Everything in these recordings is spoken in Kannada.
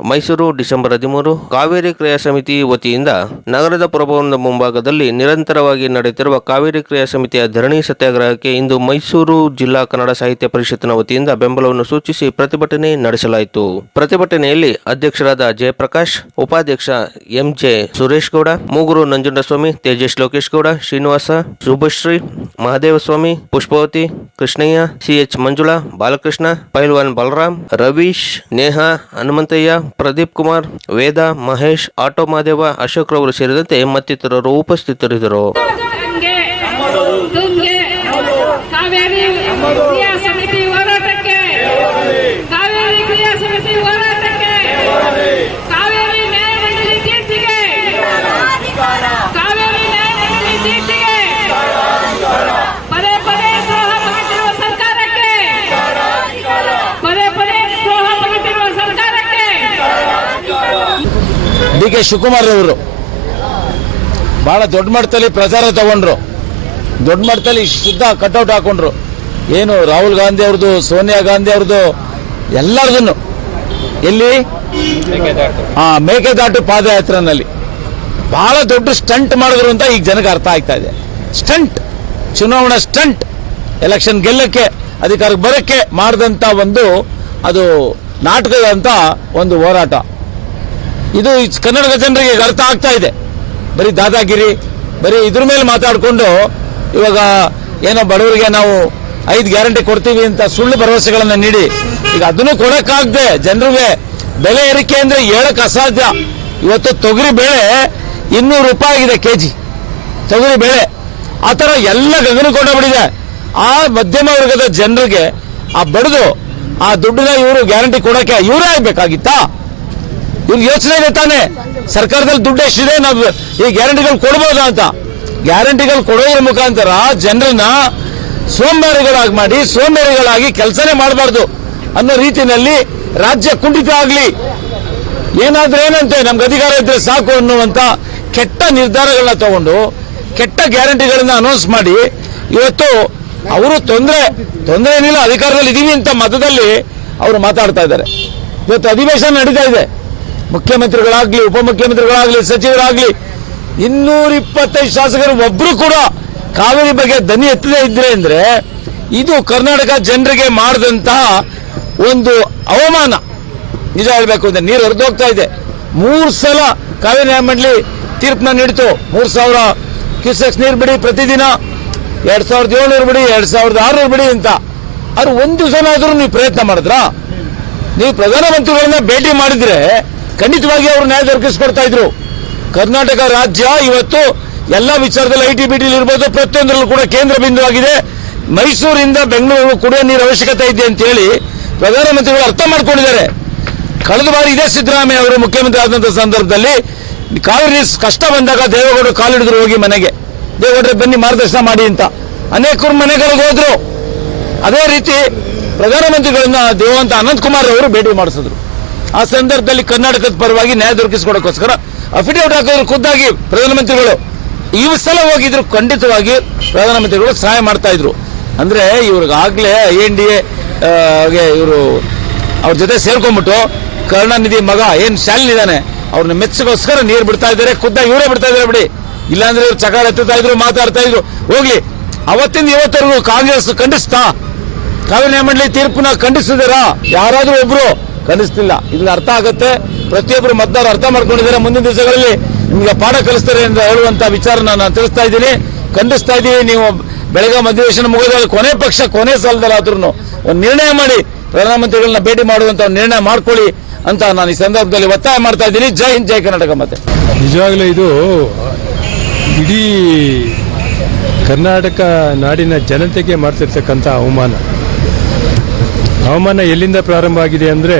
ಮೈಸೂರು, ಡಿಸೆಂಬರ್ ಹದಿಮೂರು, ಕಾವೇರಿ ಕ್ರಿಯಾ ಸಮಿತಿ ವತಿಯಿಂದ ನಗರದ ಪುರಭವನದ ಮುಂಭಾಗದಲ್ಲಿ ನಿರಂತರವಾಗಿ ನಡೆಯುತ್ತಿರುವ ಕಾವೇರಿ ಕ್ರಿಯಾ ಸಮಿತಿಯ ಧರಣಿ ಸತ್ಯಾಗ್ರಹಕ್ಕೆ ಇಂದು ಮೈಸೂರು ಜಿಲ್ಲಾ ಕನ್ನಡ ಸಾಹಿತ್ಯ ಪರಿಷತ್ತಿನ ವತಿಯಿಂದ ಬೆಂಬಲವನ್ನು ಸೂಚಿಸಿ ಪ್ರತಿಭಟನೆ ನಡೆಸಲಾಯಿತು. ಪ್ರತಿಭಟನೆಯಲ್ಲಿ ಅಧ್ಯಕ್ಷರಾದ ಜಯಪ್ರಕಾಶ್, ಉಪಾಧ್ಯಕ್ಷ MJ Suresh Gowda Mugur Nanjundaswamy, Tejas Lokesh Gowda Srinivasa Shubhashree Mahadevaswamy, Pushpavathi, Krishnaiah CH Manjula, Balakrishna, Pailwan Balaram, Ravish, Neha, Hanumanthaiah Pradeep Kumar Veda Mahesh auto Madeva Ashok ರವರು ಸೇರಿದಂತೆ ಮತ್ತಿತರರು ಉಪಸ್ಥಿತರಿದ್ದರು. ಡಿ ಕೆ ಶಿವಕುಮಾರ್ ಅವರು ಬಹಳ ದೊಡ್ಡ ಮಟ್ಟದಲ್ಲಿ ಪ್ರಚಾರ ತಗೊಂಡ್ರು. ದೊಡ್ಡ ಮಟ್ಟದಲ್ಲಿ ಶುದ್ಧ ಕಟ್ಔಟ್ ಹಾಕೊಂಡ್ರು. ಏನು ರಾಹುಲ್ ಗಾಂಧಿ ಅವ್ರದ್ದು ಸೋನಿಯಾ ಗಾಂಧಿ ಅವ್ರದ್ದು ಎಲ್ಲರದನ್ನು. ಎಲ್ಲಿ? ಆ, ಮೇಕೆದಾಟು ಪಾದಯಾತ್ರೆನಲ್ಲಿ. ಬಹಳ ದೊಡ್ಡ ಸ್ಟಂಟ್ ಮಾಡಿದ್ರು ಅಂತ ಈಗ ಜನಕ್ಕೆ ಅರ್ಥ ಆಗ್ತಾ ಇದೆ. ಸ್ಟಂಟ್, ಚುನಾವಣಾ ಸ್ಟಂಟ್. ಎಲೆಕ್ಷನ್ ಗೆಲ್ಲಕ್ಕೆ, ಅಧಿಕಾರಕ್ಕೆ ಬರಕ್ಕೆ ಮಾಡಿದಂತ ಒಂದು, ಅದು ನಾಟಕದಂತ ಒಂದು ಹೋರಾಟ. ಇದು ಕನ್ನಡದ ಜನರಿಗೆ ಅರ್ಥ ಆಗ್ತಾ ಇದೆ. ಬರೀ ದಾದಾಗಿರಿ, ಬರೀ ಇದ್ರ ಮೇಲೆ ಮಾತಾಡಿಕೊಂಡು ಇವಾಗ ಏನೋ ಬಡವರಿಗೆ ನಾವು ಐದು ಗ್ಯಾರಂಟಿ ಕೊಡ್ತೀವಿ ಅಂತ ಸುಳ್ಳು ಭರವಸೆಗಳನ್ನು ನೀಡಿ, ಈಗ ಅದನ್ನು ಕೊಡೋಕ್ಕಾಗದೆ ಜನರಿಗೆ ಬೆಲೆ ಏರಿಕೆ ಅಂದ್ರೆ ಹೇಳಕ್ ಅಸಾಧ್ಯ. ಇವತ್ತು ತೊಗರಿ ಬೆಳೆ ಇನ್ನೂರು ರೂಪಾಯಿ ಆಗಿದೆ ಕೆಜಿ. ತೊಗರಿ ಬೆಳೆ. ಆ ಥರ ಎಲ್ಲ ಗಗನ ಕೊಂಡೋಗ್ಬಿಟ್ಟಿದೆ ಆ ಮಧ್ಯಮ ವರ್ಗದ ಜನರಿಗೆ ಆ ಬಡದು ಆ ದುಡ್ಡನ್ನ ಇವರು ಗ್ಯಾರಂಟಿ ಕೊಡಕ್ಕೆ ಇವರೇ ಆಗ್ಬೇಕಾಗಿತ್ತಾ? ಇವ್ರಿಗೆ ಯೋಚನೆ ಇದೆ ತಾನೆ. ಸರ್ಕಾರದಲ್ಲಿ ದುಡ್ಡು ಎಷ್ಟಿದೆ ನಾವು ಈ ಗ್ಯಾರಂಟಿಗಳು ಕೊಡ್ಬೋದಾ ಅಂತ. ಗ್ಯಾರಂಟಿಗಳು ಕೊಡೋದ್ರ ಮುಖಾಂತರ ಜನರನ್ನ ಸೋಂಬೇರಿಗಳಾಗಿ ಮಾಡಿ, ಸೋಂಬೇರಿಗಳಾಗಿ ಕೆಲಸನೇ ಮಾಡಬಾರ್ದು ಅನ್ನೋ ರೀತಿಯಲ್ಲಿ ರಾಜ್ಯ ಕುಂಠಿತ ಆಗಲಿ. ಏನಾದ್ರೂ ಏನಂತೆ, ನಮ್ಗೆ ಅಧಿಕಾರ ಇದ್ರೆ ಸಾಕು ಅನ್ನುವಂತ ಕೆಟ್ಟ ನಿರ್ಧಾರಗಳನ್ನ ತಗೊಂಡು, ಕೆಟ್ಟ ಗ್ಯಾರಂಟಿಗಳನ್ನ ಅನೌನ್ಸ್ ಮಾಡಿ, ಇವತ್ತು ಅವರು ತೊಂದರೆ ತೊಂದರೆ ಏನಿಲ್ಲ ಅಧಿಕಾರದಲ್ಲಿ ಇದ್ದೀವಿ ಅಂತ ಮತದಲ್ಲಿ ಅವರು ಮಾತಾಡ್ತಾ ಇದ್ದಾರೆ. ಇವತ್ತು ಅಧಿವೇಶನ ನಡೀತಾ ಇದೆ. ಮುಖ್ಯಮಂತ್ರಿಗಳಾಗ್ಲಿ, ಉಪಮುಖ್ಯಮಂತ್ರಿಗಳಾಗ್ಲಿ, ಸಚಿವರಾಗ್ಲಿ ಇನ್ನೂರ ಇಪ್ಪತ್ತೈದು ಶಾಸಕರು ಒಬ್ರು ಕೂಡ ಕಾವೇರಿ ಬಗ್ಗೆ ದನಿ ಎತ್ತದೇ ಇದ್ರೆ ಅಂದ್ರೆ ಇದು ಕರ್ನಾಟಕ ಜನರಿಗೆ ಮಾಡಿದಂತಹ ಒಂದು ಅವಮಾನ. ನಿಜ ಹೇಳಬೇಕು ಅಂದ್ರೆ ನೀರು ಹರಿದೋಗ್ತಾ ಇದೆ. ಮೂರು ಸಲ ಕಾವೇರಿ ನ್ಯಾಯ ಮಂಡಳಿ ತೀರ್ಪನ್ನ ನೀಡಿತು. ಮೂರು ಸಾವಿರ ಕ್ಯೂಸೆಕ್ಸ್ ನೀರು ಬಿಡಿ ಪ್ರತಿದಿನ, ಎರಡ್ ಸಾವಿರದ ಏಳ್ನೂರು ಬಿಡಿ, ಎರಡ್ ಸಾವಿರದ ಆರ್ನೂರು ಬಿಡಿ ಅಂತ. ಆದ್ರೆ ಒಂದು ದಿವಸನಾದ್ರೂ ನೀವು ಪ್ರಯತ್ನ ಮಾಡಿದ್ರಾ? ನೀವು ಪ್ರಧಾನಮಂತ್ರಿಗಳನ್ನ ಭೇಟಿ ಮಾಡಿದ್ರೆ ಖಂಡಿತವಾಗಿ ಅವರು ನ್ಯಾಯ ದೊರಕಿಸ್ಕೊಡ್ತಾ ಇದ್ರು. ಕರ್ನಾಟಕ ರಾಜ್ಯ ಇವತ್ತು ಎಲ್ಲ ವಿಚಾರದಲ್ಲಿ ಐ ಟಿ ಬಿ ಇರ್ಬೋದು, ಪ್ರತಿಯೊಂದರಲ್ಲೂ ಕೂಡ ಕೇಂದ್ರ ಬಿಂದುವಾಗಿದೆ. ಮೈಸೂರಿಂದ ಬೆಂಗಳೂರು ಕುಡಿಯೋ ನೀರು ಅವಶ್ಯಕತೆ ಇದೆ ಅಂತ ಹೇಳಿ ಪ್ರಧಾನಮಂತ್ರಿಗಳು ಅರ್ಥ ಮಾಡ್ಕೊಂಡಿದ್ದಾರೆ. ಕಳೆದ ಬಾರಿ ಇದೇ ಸಿದ್ದರಾಮಯ್ಯ ಅವರು ಮುಖ್ಯಮಂತ್ರಿ ಆದಂತ ಸಂದರ್ಭದಲ್ಲಿ ಕಾವೇರಿ ಕಷ್ಟ ಬಂದಾಗ ದೇವೇಗೌಡರು ಕಾಲಿಡಿದ್ರು ಹೋಗಿ ಮನೆಗೆ. ದೇವೇಗೌಡರು ಬನ್ನಿ ಮಾರ್ಗದರ್ಶನ ಮಾಡಿ ಅಂತ. ಅನೇಕರು ಮನೆಗಳಿಗೆ ಹೋದ್ರು. ಅದೇ ರೀತಿ ಪ್ರಧಾನಮಂತ್ರಿಗಳನ್ನ ದೇವಂತ ಅನಂತ್ ಕುಮಾರ್ ಅವರು ಭೇಟಿ ಮಾಡಿಸಿದ್ರು. ಆ ಸಂದರ್ಭದಲ್ಲಿ ಕರ್ನಾಟಕದ ಪರವಾಗಿ ನ್ಯಾಯ ದೊರಕಿಸಿಕೊಡಕ್ಕೋಸ್ಕರ ಅಫಿಡೇವಿಟ್ ಹಾಕೋದ್ರು ಖುದ್ದಾಗಿ ಪ್ರಧಾನಮಂತ್ರಿಗಳು ಈ ಸಲ ಹೋಗಿದ್ರು ಖಂಡಿತವಾಗಿ ಪ್ರಧಾನಮಂತ್ರಿಗಳು ಸಹಾಯ ಮಾಡ್ತಾ ಇದ್ರು. ಅಂದ್ರೆ ಇವ್ರಿಗಾಗ್ಲೇ ಐ ಎನ್ ಡಿ ಇವರು ಅವ್ರ ಜೊತೆ ಸೇರ್ಕೊಂಡ್ಬಿಟ್ಟು ಕರುಣಾನಿಧಿ ಮಗ ಏನ್ ಶಾಲಿನ ಇದ್ದಾನೆ, ಅವ್ರನ್ನ ಮೆಚ್ಚಗೋಸ್ಕರ ನೀರು ಬಿಡ್ತಾ ಇದ್ದಾರೆ, ಖುದ್ದಾಗಿ ಇವರೇ ಬಿಡ್ತಾ ಇದಾರೆ ಬಿಡಿ. ಇಲ್ಲಾಂದ್ರೆ ಇವ್ರು ಚಕಾರ ಎತ್ತುತ್ತಾ ಇದ್ರು, ಮಾತಾಡ್ತಾ ಇದ್ರು. ಹೋಗ್ಲಿ, ಅವತ್ತಿಂದ ಇವತ್ತರೆಗೂ ಕಾಂಗ್ರೆಸ್ ಖಂಡಿಸ್ತಾ ಕಾವೇರಿ ಮಂಡಳಿ ತೀರ್ಪನ್ನ ಖಂಡಿಸಿದಾರಾ? ಯಾರಾದ್ರೂ ಒಬ್ರು? ಖಂಡಿಸ್ತಿಲ್ಲ ಇದನ್ನ ಅರ್ಥ ಆಗುತ್ತೆ? ಪ್ರತಿಯೊಬ್ಬರು ಮತದಾರರು ಅರ್ಥ ಮಾಡ್ಕೊಂಡಿದ್ದಾರೆ. ಮುಂದಿನ ದಿವಸಗಳಲ್ಲಿ ನಿಮ್ಗೆ ಪಾಠ ಕಲಿಸ್ತಾರೆ ಅಂತ ಹೇಳುವಂತ ವಿಚಾರ ನಾನು ತಿಳಿಸ್ತಾ ಇದ್ದೀನಿ. ಖಂಡಿಸ್ತಾ ಇದ್ದೀವಿ. ನೀವು ಬೆಳಗ್ಗೆ ಅಧಿವೇಶನ ಮುಗಿದಾಗ ಕೊನೆ ಪಕ್ಷ, ಕೊನೆ ಸಾಲದಲ್ಲಾದ್ರೂ ಒಂದು ನಿರ್ಣಯ ಮಾಡಿ ಪ್ರಧಾನಮಂತ್ರಿಗಳನ್ನ ಭೇಟಿ ಮಾಡುವಂತ ನಿರ್ಣಯ ಮಾಡ್ಕೊಳ್ಳಿ ಅಂತ ನಾನು ಈ ಸಂದರ್ಭದಲ್ಲಿ ಒತ್ತಾಯ ಮಾಡ್ತಾ ಇದ್ದೀನಿ. ಜೈ ಹಿಂದ್, ಜೈ ಕರ್ನಾಟಕ ಮತ್ತೆ ನಿಜವಾಗ್ಲೂ ಇದು ಇಡೀ ಕರ್ನಾಟಕ ನಾಡಿನ ಜನತೆಗೆ ಮಾಡ್ತಿರ್ತಕ್ಕಂಥ ಅವಮಾನ. ಅವಮಾನ ಎಲ್ಲಿಂದ ಪ್ರಾರಂಭ ಆಗಿದೆ ಅಂದರೆ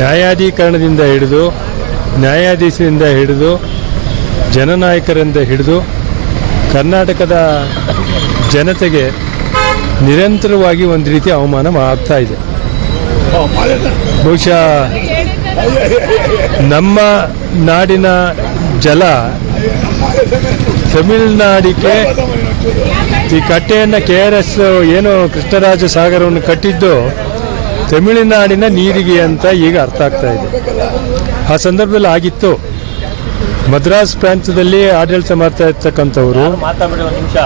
ನ್ಯಾಯಾಧೀಕರಣದಿಂದ ಹಿಡಿದು ನ್ಯಾಯಾಧೀಶದಿಂದ ಹಿಡಿದು, ಜನನಾಯಕರಿಂದ ಹಿಡಿದು, ಕರ್ನಾಟಕದ ಜನತೆಗೆ ನಿರಂತರವಾಗಿ ಒಂದು ರೀತಿ ಅವಮಾನ ಆಗ್ತಾ ಇದೆ. ಬಹುಶಃ ನಮ್ಮ ನಾಡಿನ ಜಲ ತಮಿಳುನಾಡಿಗೆ ಈ ಕಟ್ಟೆಯನ್ನು ಕೆ ಆರ್ ಎಸ್ ಏನು ಕೃಷ್ಣರಾಜ ಸಾಗರವನ್ನು ಕಟ್ಟಿದ್ದು ತಮಿಳುನಾಡಿನ ನೀರಿಗೆ ಅಂತ ಈಗ ಅರ್ಥ ಆಗ್ತಾ ಇದೆ. ಆ ಸಂದರ್ಭದಲ್ಲಿ ಆಗಿತ್ತು. ಮದ್ರಾಸ್ ಪ್ರಾಂತ್ಯದಲ್ಲಿ ಆಡಳಿತ ಮಾಡ್ತಾ ಇರ್ತಕ್ಕಂಥವರು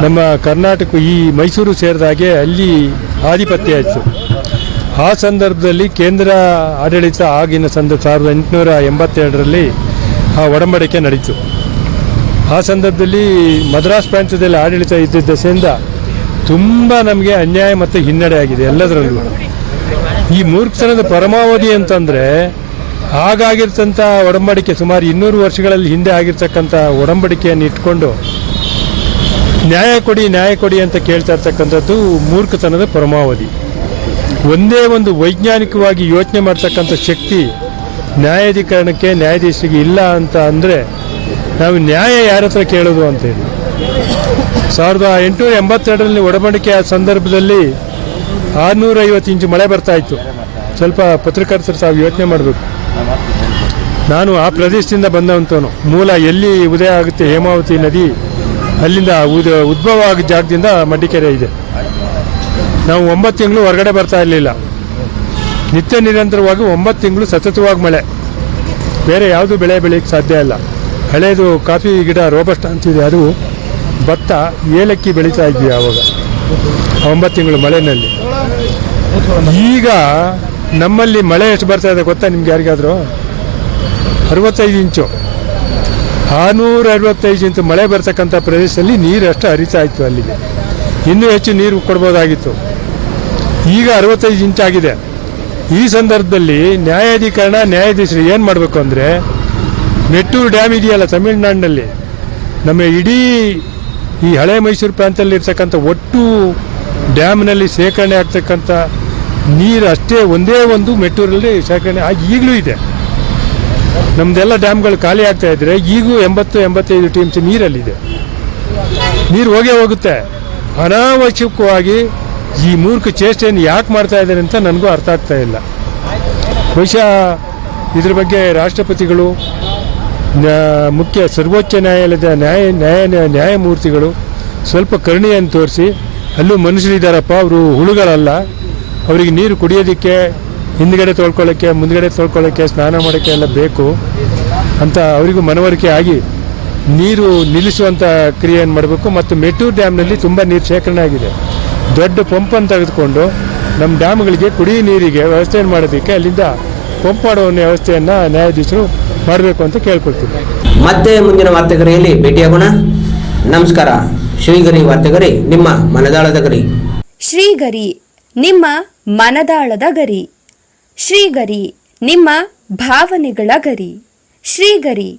ನಮ್ಮ ಕರ್ನಾಟಕ ಈ ಮೈಸೂರು ಸೇರಿದಾಗೆ ಅಲ್ಲಿ ಆಧಿಪತ್ಯ ಆಯಿತು ಆ ಸಂದರ್ಭದಲ್ಲಿ ಕೇಂದ್ರ ಆಡಳಿತ ಆಗಿನ ಸಂದರ್ಭ ಸಾವಿರದ ಎಂಟುನೂರ ಎಂಬತ್ತೆರಡರಲ್ಲಿ ಆ ಒಡಂಬಡಿಕೆ ನಡೀತು. ಆ ಸಂದರ್ಭದಲ್ಲಿ ಮದ್ರಾಸ್ ಪ್ರಾಂತ್ಯದಲ್ಲಿ ಆಡಳಿತ ಇದ್ದಿದ್ದ ದೆಸೆಯಿಂದ ತುಂಬ ನಮಗೆ ಅನ್ಯಾಯ ಮತ್ತು ಹಿನ್ನಡೆ ಆಗಿದೆ ಎಲ್ಲದರಲ್ಲೂ. ಈ ಮೂರ್ಖತನದ ಪರಮಾವಧಿ ಅಂತಂದರೆ ಆಗಾಗಿರ್ತಂಥ ಒಡಂಬಡಿಕೆ ಸುಮಾರು ಇನ್ನೂರು ವರ್ಷಗಳಲ್ಲಿ ಹಿಂದೆ ಆಗಿರ್ತಕ್ಕಂಥ ಒಡಂಬಡಿಕೆಯನ್ನು ಇಟ್ಕೊಂಡು ನ್ಯಾಯ ಕೊಡಿ ನ್ಯಾಯ ಕೊಡಿ ಅಂತ ಕೇಳ್ತಾ ಇರ್ತಕ್ಕಂಥದ್ದು ಮೂರ್ಖತನದ ಪರಮಾವಧಿ. ಒಂದೇ ಒಂದು ವೈಜ್ಞಾನಿಕವಾಗಿ ಯೋಚನೆ ಮಾಡ್ತಕ್ಕಂಥ ಶಕ್ತಿ ನ್ಯಾಯಾಧಿಕರಣಕ್ಕೆ ನ್ಯಾಯಾಧೀಶರಿಗೆ ಇಲ್ಲ ಅಂತ ಅಂದರೆ ನಾವು ನ್ಯಾಯ ಯಾರ ಹತ್ರ ಕೇಳೋದು ಅಂತೇಳಿ. ಸಾವಿರದ ಎಂಟುನೂರ ಎಂಬತ್ತೆರಡರಲ್ಲಿ ಒಡಂಬಡಿಕೆ ಆ ಸಂದರ್ಭದಲ್ಲಿ ಆರುನೂರ ಐವತ್ತು ಇಂಚು ಮಳೆ ಬರ್ತಾ ಇತ್ತು. ಸ್ವಲ್ಪ ಪತ್ರಕರ್ತರು ತಾವು ಯೋಚನೆ ಮಾಡಬೇಕು. ನಾನು ಆ ಪ್ರದೇಶದಿಂದ ಬಂದಂಥವನು ಮೂಲ ಎಲ್ಲಿ ಉದಯ ಆಗುತ್ತೆ ಹೇಮಾವತಿ ನದಿ, ಅಲ್ಲಿಂದ ಉದ, ಉದ್ಭವ ಆಗೋ ಜಾಗದಿಂದ ಮಡ್ಡಿಕೆರೆ ಇದೆ. ನಾವು ಒಂಬತ್ತು ತಿಂಗಳು ಹೊರಗಡೆ ಬರ್ತಾ ಇರಲಿಲ್ಲ. ನಿತ್ಯ ನಿರಂತರವಾಗಿ ಒಂಬತ್ತು ತಿಂಗಳು ಸತತವಾಗಿ ಮಳೆ. ಬೇರೆ ಯಾವುದು ಬೆಳೆ ಬೆಳೆಯಕ್ಕೆ ಸಾಧ್ಯ ಇಲ್ಲ. ಹಳೇದು ಕಾಫಿ ಗಿಡ ರೋಬಸ್ಟ್ ಅಂತಿದೆ. ಅದು ಭತ್ತ ಏಲಕ್ಕಿ ಬೆಳೀತಾ ಇದ್ವಿ ಆವಾಗ. ಒಂಬತ್ತು ತಿಂಗಳು ಮಳೆನಲ್ಲಿ. ಈಗ ನಮ್ಮಲ್ಲಿ ಮಳೆ ಎಷ್ಟು ಬರ್ತಾ ಇದೆ ಗೊತ್ತಾ ನಿಮ್ಗೆ ಯಾರಿಗಾದರೂ? ಅರವತ್ತೈದು ಇಂಚು. ಆರುನೂರ ಅರವತ್ತೈದು ಇಂಚು ಮಳೆ ಬರ್ತಕ್ಕಂಥ ಪ್ರದೇಶದಲ್ಲಿ ನೀರು ಅಷ್ಟು ಹರಿತಾ ಇತ್ತು ಅಲ್ಲಿಗೆ. ಇನ್ನೂ ಹೆಚ್ಚು ನೀರು ಕೊಡ್ಬೋದಾಗಿತ್ತು. ಈಗ ಅರವತ್ತೈದು ಇಂಚಾಗಿದೆ. ಈ ಸಂದರ್ಭದಲ್ಲಿ ನ್ಯಾಯಾಧಿಕರಣ, ನ್ಯಾಯಾಧೀಶರು ಏನು ಮಾಡಬೇಕು ಅಂದರೆ ನೆಟ್ಟೂರು ಡ್ಯಾಮ್ ಇದೆಯಲ್ಲ ತಮಿಳುನಾಡಿನಲ್ಲಿ, ನಮ್ಮ ಇಡೀ ಈ ಹಳೆ ಮೈಸೂರು ಪ್ರಾಂತದಲ್ಲಿ ಇರ್ತಕ್ಕಂಥ ಒಟ್ಟು ಡ್ಯಾಮ್ನಲ್ಲಿ ಶೇಖರಣೆ ಆಗ್ತಕ್ಕಂಥ ನೀರು ಅಷ್ಟೇ ಒಂದೇ ಒಂದು ಮೆಟ್ಟೂರಲ್ಲಿ ಶೇಖರಣೆ ಆಗಿ ಈಗಲೂ ಇದೆ. ನಮ್ದೆಲ್ಲ ಡ್ಯಾಮ್ಗಳು ಖಾಲಿ ಆಗ್ತಾ ಇದ್ರೆ ಈಗೂ ಎಂಬತ್ತು, ಎಂಬತ್ತೈದು ಟಿ ಎಂ ಸಿ ನೀರಲ್ಲಿದೆ. ನೀರು ಹೋಗೇ ಹೋಗುತ್ತೆ. ಅನಾವಶ್ಯಕವಾಗಿ ಈ ಮೂರ್ಖ ಚೇಷ್ಟೆಯನ್ನು ಯಾಕೆ ಮಾಡ್ತಾ ಇದ್ದಾರೆ ಅಂತ ನನಗೂ ಅರ್ಥ ಆಗ್ತಾ ಇಲ್ಲ. ಬಹುಶಃ ಇದ್ರ ಬಗ್ಗೆ ರಾಷ್ಟ್ರಪತಿಗಳು ಮುಖ್ಯ ಸರ್ವೋಚ್ಚ ನ್ಯಾಯಾಲಯದ ನ್ಯಾಯ ನ್ಯಾಯ, ನ್ಯಾಯಮೂರ್ತಿಗಳು ಸ್ವಲ್ಪ ಕರುಣೆಯನ್ನು ತೋರಿಸಿ, ಅಲ್ಲೂ ಮನುಷ್ಯರಿದ್ದಾರಪ್ಪ, ಅವರು ಹುಳುಗಳಲ್ಲ, ಅವರಿಗೆ ನೀರು ಕುಡಿಯೋದಕ್ಕೆ, ಹಿಂದ್ಗಡೆ ತೊಳ್ಕೊಳ್ಳೋಕ್ಕೆ, ಮುಂದ್ಗಡೆ ತೊಳ್ಕೊಳ್ಳೋಕ್ಕೆ, ಸ್ನಾನ ಮಾಡೋಕ್ಕೆ ಎಲ್ಲ ಬೇಕು ಅಂತ ಅವರಿಗೂ ಮನವರಿಕೆ ಆಗಿ ನೀರು ನಿಲ್ಲಿಸುವಂಥ ಕ್ರಿಯೆಯನ್ನು ಮಾಡಬೇಕು ಮತ್ತು ಮೆಟ್ಟೂರು ಡ್ಯಾಮ್ನಲ್ಲಿ ತುಂಬ ನೀರು ಶೇಖರಣೆ ಆಗಿದೆ. ದೊಡ್ಡ ಪಂಪನ್ನು ತೆಗೆದುಕೊಂಡು ನಮ್ಮ ಡ್ಯಾಮ್ಗಳಿಗೆ ಕುಡಿಯ ನೀರಿಗೆ ವ್ಯವಸ್ಥೆಯನ್ನು ಮಾಡೋದಕ್ಕೆ ಅಲ್ಲಿಂದ ಪಂಪ್ ಮಾಡುವ ವ್ಯವಸ್ಥೆಯನ್ನು ನ್ಯಾಯಾಧೀಶರು ಮಾಡಬೇಕು ಅಂತ ಕೇಳ್ಕೊಳ್ತೀನಿ. ಮತ್ತೆ ಮುಂದಿನ ವಾರ್ತೆಗರಿಯಲ್ಲಿ ಭೇಟಿಯಾಗೋಣ ನಮಸ್ಕಾರ. ಶ್ರೀಗರಿ ವಾರ್ತೆಗರಿ ನಿಮ್ಮ ಮನದಾಳದ ಗರಿ. ಶ್ರೀಗರಿ ನಿಮ್ಮ ಮನದಾಳದ ಗರಿ. ಶ್ರೀಗರಿ ನಿಮ್ಮ ಭಾವನೆಗಳ ಗರಿ. ಶ್ರೀಗರಿ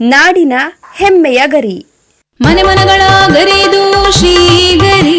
ನಾಡಿನ ಹೆಮ್ಮೆಯ ಗರಿ. ಮನೆ ಮನಗಳ ಗರಿದು ಶ್ರೀಗರಿ.